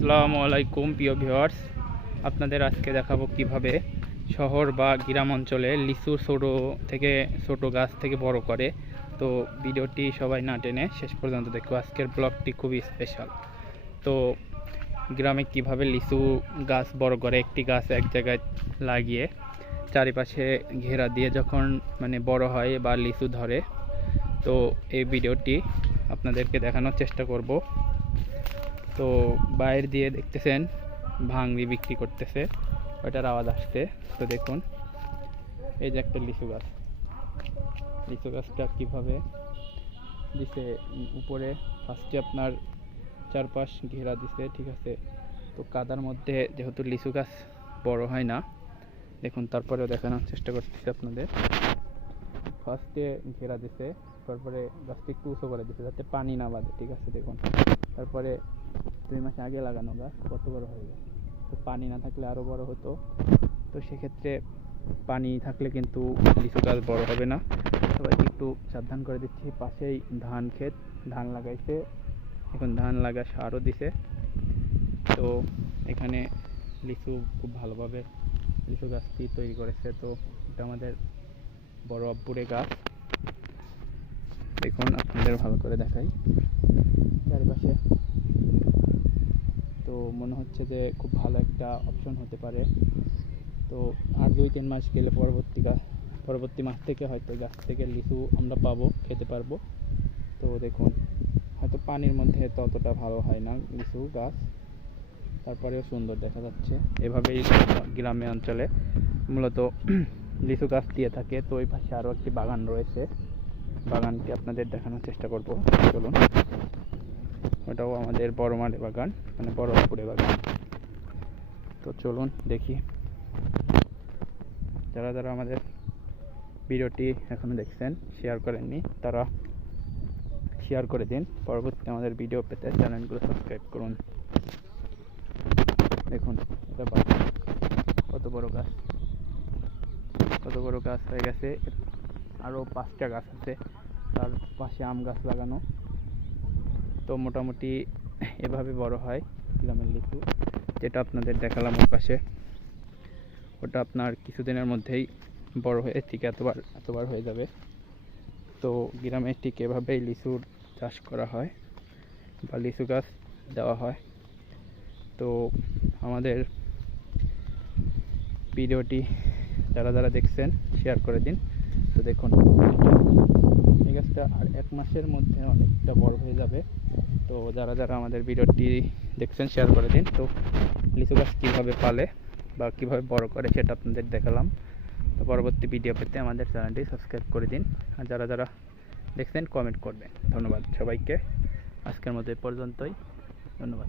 আসসালামু আলাইকুম প্রিয় ভিউয়ার্স, আপনাদের আজকে দেখাবো কিভাবে শহর বা গ্রাম অঞ্চলে লিচু ছোট গাছ থেকে বড় করে। তো ভিডিওটি সবাই না টেনে শেষ পর্যন্ত দেখো। আজকের ব্লগটি খুবই স্পেশাল। তো গ্রামে কিভাবে লিচু গাছ বড় করে, একটি গাছ এক জায়গায় লাগিয়ে চারিপাশে ঘেরা দিয়ে যখন বড় হয় বা লিচু ধরে, তো এই ভিডিওটি আপনাদেরকে দেখানোর চেষ্টা করব। তো বাইরে দিয়ে দেখতেছেন ভাঙড়ি বিক্রি করতেছে, ওটার আওয়াজ আসছে। তো দেখুন, এই যে একটা লিচু গাছটা কিভাবে দিছে উপরে। ফার্স্টে আপনার চারপাশ ঘেরা দিছে, ঠিক আছে। তো কাদার মধ্যে যেহেতু লিচু গাছ বড় হয় না, দেখুন তারপরেও দেখানোর চেষ্টা করতেছি আপনাদের। ফার্স্টে ঘেরা দিছে, তারপরে গাছটা একটু উঁচু করে দিছে যাতে পানি না বাঁধে, ঠিক আছে। দেখুন, তারপরে 2 মাস আগে লাগানো গাছ কত বড় হয়ে গেছে। তো পানি না থাকলে আরও বড় হতো। তো সেক্ষেত্রে পানি থাকলে কিন্তু লিচু গাছ বড় হবে না। সবাইকে একটু সাবধান করে দিচ্ছি। পাশেই ধান ক্ষেত, ধান লাগাইছে, এখন ধান লাগা সারও দিছে। তো এখানে লিচু খুব ভালোভাবে লিচু গাছটি তৈরি করেছে। তো এটা আমাদের বড় আব্বুরে গাছ। দেখুন, আপনাদের ভালো করে দেখাই চারিপাশে। তো মনে হচ্ছে যে খুব ভালো একটা অপশন হতে পারে। তো আর 2-3 মাস গেলে পরবর্তী মাস থেকে হয়তো গাছ থেকে লিচু আমরা পাবো, খেতে পারবো। তো দেখুন, হয়তো পানির মধ্যে ততটা ভালো হয় না লিচু গাছ, তারপরেও সুন্দর দেখা যাচ্ছে। এভাবেই গ্রামে অঞ্চলে মূলত লিচু গাছ দিয়ে থাকে। তো ওই পাশে আরও একটি বাগান রয়েছে, বাগানটি আপনাদের দেখানোর চেষ্টা করব। চলুন, ওটাও আমাদের বড় মাঠে বাগান, বড় পুকুরে বাগান। তো চলুন দেখি। যারা যারা আমাদের ভিডিওটি এখনো দেখছেন, শেয়ার করেননি, তারা শেয়ার করে দিন। পরবর্তী আমাদের ভিডিও পেতে চ্যানেলগুলো সাবস্ক্রাইব করুন। দেখুন, এটা বাগান, কত বড় গাছ হয়ে গেছে। আরও 5টা গাছ আছে, তার পাশে আম গাছ লাগানো। তো মোটামুটি এভাবে বড় হয় গ্রামের লিচু। যেটা আপনাদের দেখালাম ওর পাশে, ওটা আপনার কিছুদিনের মধ্যেই বড় হয়ে ঠিক এতবার হয়ে যাবে। তো গ্রামে ঠিক এভাবেই লিচুর চাষ করা হয় বা লিচু গাছ দেওয়া হয়। তো আমাদের ভিডিওটি যারা যারা দেখছেন শেয়ার করে দিন। তো দেখুন, এই গাছটা আর 1 মাসের মধ্যে অনেকটা বড় হয়ে যাবে। তো যারা যারা আমাদের ভিডিওটি দেখছেন শেয়ার করে দিন। তো লিচু গাছ কীভাবে পালে বা কীভাবে বড় করে সেটা আপনাদের দেখালাম। তো পরবর্তী ভিডিও পেতে আমাদের চ্যানেলটি সাবস্ক্রাইব করে দিন। আর যারা যারা দেখছেন কমেন্ট করবেন। ধন্যবাদ সবাইকে। আজকের মতো এ পর্যন্তই। ধন্যবাদ।